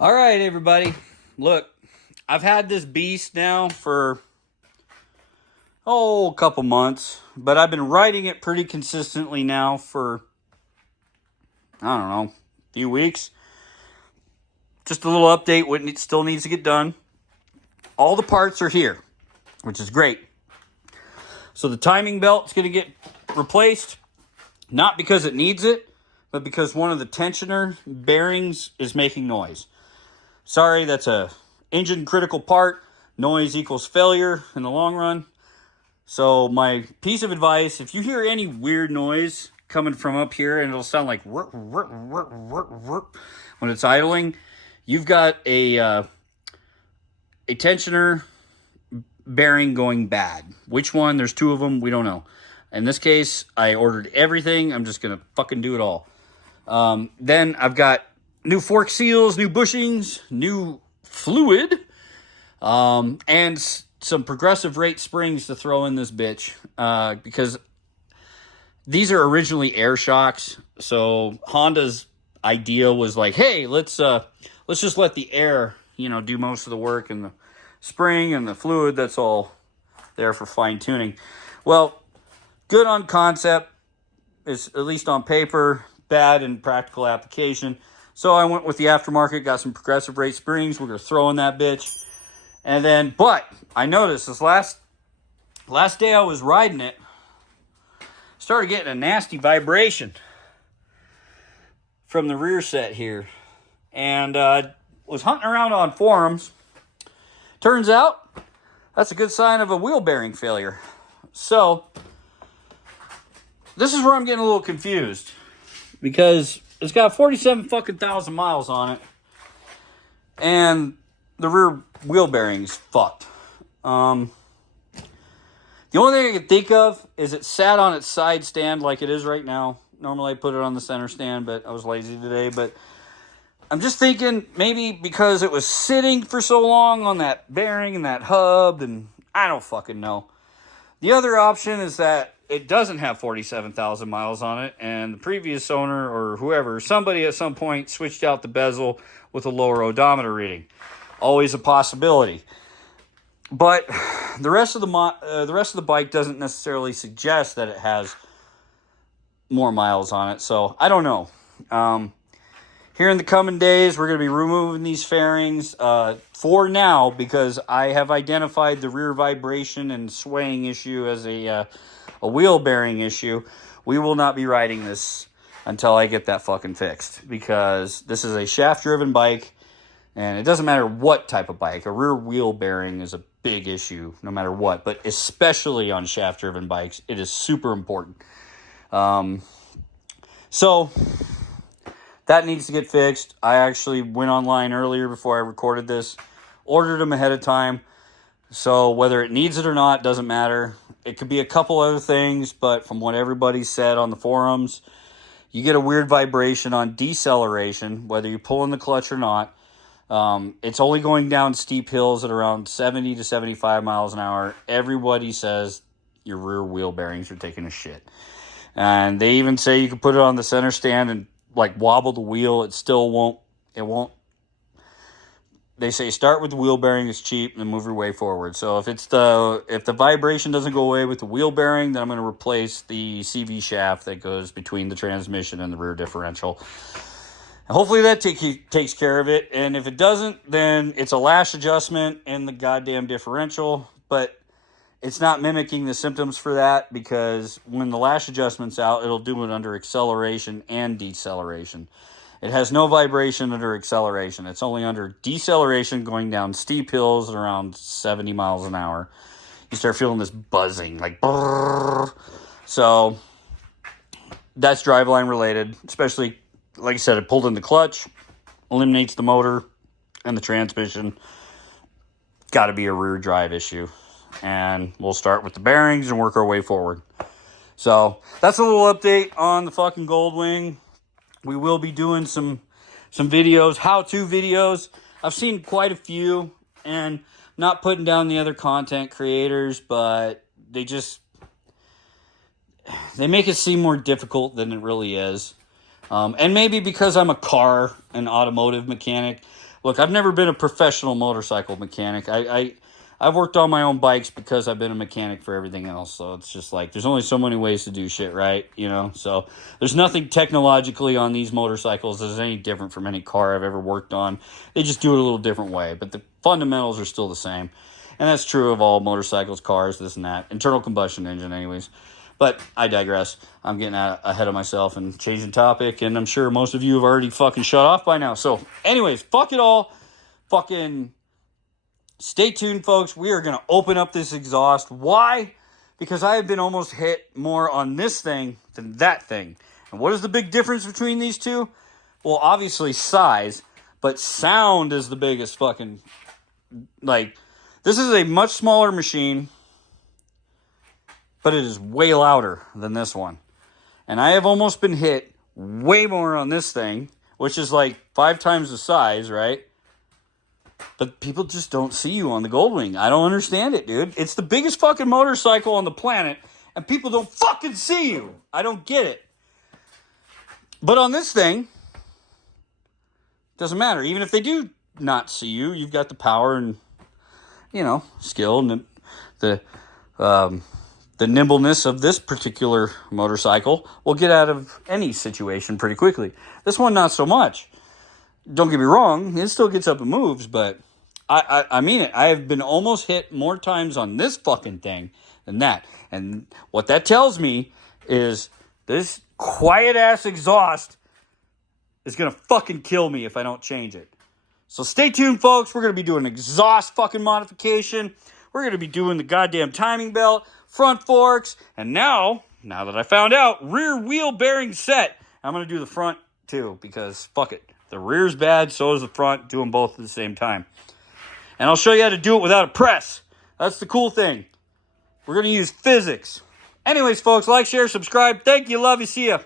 All right, everybody. Look, I've had this beast now for, a couple months, but I've been riding it pretty consistently now for, I don't know, a few weeks. Just a little update, what it still needs to get done. All the parts are here, which is great. So the timing belt's going to get replaced, not because it needs it, but because one of the tensioner bearings is making noise. Sorry, that's a engine critical part. Noise equals failure in the long run. So my piece of advice, if you hear any weird noise coming from up here and it'll sound like when it's idling, you've got a tensioner bearing going bad. Which one? There's two of them. We don't know. In this case, I ordered everything. I'm just going to fucking do it all. Then I've got new fork seals, new bushings, new fluid, and some progressive rate springs to throw in this bitch, because these are originally air shocks. So Honda's idea was like, hey, let's just let the air, do most of the work, and the spring and the fluid, that's all there for fine tuning. Well, good on concept, is at least on paper, bad in practical application. So I went with the aftermarket, got some progressive rate springs. We're going to throw in that bitch. And then, but I noticed this last day I was riding it, started getting a nasty vibration from the rear set here. And was hunting around on forums. Turns out, that's a good sign of a wheel bearing failure. So, this is where I'm getting a little confused. Because it's got 47 fucking thousand miles on it. And the rear wheel bearing's fucked. The only thing I can think of is it sat on its side stand like it is right now. Normally I put it on the center stand, but I was lazy today. But I'm just thinking maybe because it was sitting for so long on that bearing and that hub, and I don't fucking know. The other option is that it doesn't have 47,000 miles on it, and the previous owner or whoever, somebody at some point switched out the bezel with a lower odometer reading. Always a possibility. But the rest of the bike doesn't necessarily suggest that it has more miles on it, so I don't know. Here in the coming days, we're going to be removing these fairings for now, because I have identified the rear vibration and swaying issue as a wheel bearing issue. We will not be riding this until I get that fucking fixed, because this is a shaft-driven bike, and it doesn't matter what type of bike. A rear wheel bearing is a big issue no matter what, but especially on shaft-driven bikes, it is super important. So that needs to get fixed. I actually went online earlier before I recorded this, ordered them ahead of time. So whether it needs it or not doesn't matter. It could be a couple other things, but from what everybody said on the forums, you get a weird vibration on deceleration, whether you pull in the clutch or not. It's only going down steep hills at around 70 to 75 miles an hour. Everybody says your rear wheel bearings are taking a shit. And they even say you can put it on the center stand and like wobble the wheel. It still won't. It won't. They say start with the wheel bearing, it's cheap, and then move your way forward. So if the vibration doesn't go away with the wheel bearing, then I'm going to replace the CV shaft that goes between the transmission and the rear differential. And hopefully that takes care of it. And if it doesn't, then it's a lash adjustment in the goddamn differential. But it's not mimicking the symptoms for that, because when the lash adjustment's out, it'll do it under acceleration and deceleration. It has no vibration under acceleration. It's only under deceleration, going down steep hills at around 70 miles an hour. You start feeling this buzzing, like brrr. So that's driveline related, especially, like I said, it pulled in the clutch, eliminates the motor and the transmission. Got to be a rear drive issue. And we'll start with the bearings and work our way forward. So that's a little update on the fucking Goldwing. We will be doing some videos, how-to videos. I've seen quite a few, and not putting down the other content creators, but they make it seem more difficult than it really is. And maybe because I'm a car and automotive mechanic, look, I've never been a professional motorcycle mechanic. I've worked on my own bikes because I've been a mechanic for everything else. So it's just like, there's only so many ways to do shit, right? You know, so there's nothing technologically on these motorcycles that's any different from any car I've ever worked on. They just do it a little different way, but the fundamentals are still the same. And that's true of all motorcycles, cars, this and that. Internal combustion engine anyways. But I digress. I'm getting ahead of myself and changing topic, and I'm sure most of you have already fucking shut off by now. So anyways, fuck it all. Fucking stay tuned, folks. We are going to open up this exhaust. Why? Because I have been almost hit more on this thing than that thing. And what is the big difference between these two? Well, obviously size, but sound is the biggest fucking... Like, this is a much smaller machine, but it is way louder than this one. And I have almost been hit way more on this thing, which is like 5 times the size, right? But people just don't see you on the Goldwing. I don't understand it, dude. It's the biggest fucking motorcycle on the planet, and people don't fucking see you. I don't get it. But on this thing, doesn't matter. Even if they do not see you, you've got the power and, you know, skill and the nimbleness of this particular motorcycle will get out of any situation pretty quickly. This one, not so much. Don't get me wrong, it still gets up and moves, but I mean it. I have been almost hit more times on this fucking thing than that. And what that tells me is this quiet-ass exhaust is going to fucking kill me if I don't change it. So stay tuned, folks. We're going to be doing an exhaust fucking modification. We're going to be doing the goddamn timing belt, front forks, and now that I found out, rear wheel bearing set. I'm going to do the front too, because fuck it. The rear's bad, so is the front. Do them both at the same time. And I'll show you how to do it without a press. That's the cool thing. We're going to use physics. Anyways, folks, like, share, subscribe. Thank you. Love you. See ya.